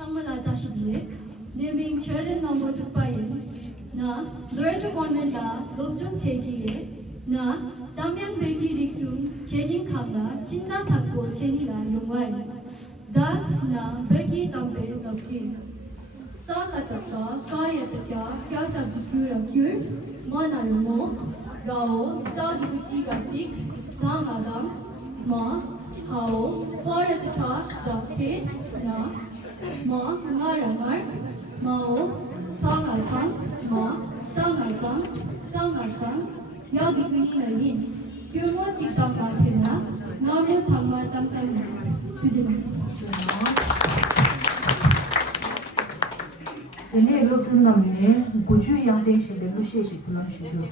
창문아 다시 비에 네밍 죄를 넘어 두바에 나 노래도 건넨다 롭좀 제기에 나 잠양 베기 릭숨 제진 감나 진나 탁고 제니나 용와이 다나 베기 담배 넣기 싸가졌다 까였다 껴서 주규라 귤 뭐나를 뭐 가오 저기 부지가지 강아담 뭐 하오 버릇다 덕티 나 뭐 나랑말 마오 상아장 뭐 짱아장 여기 그이나인 귤모 직감마 피나 나무 장마 짱짱이 드립니다. 네, 그렇군 남네. 고주 양대식의 무시식 불러주시고.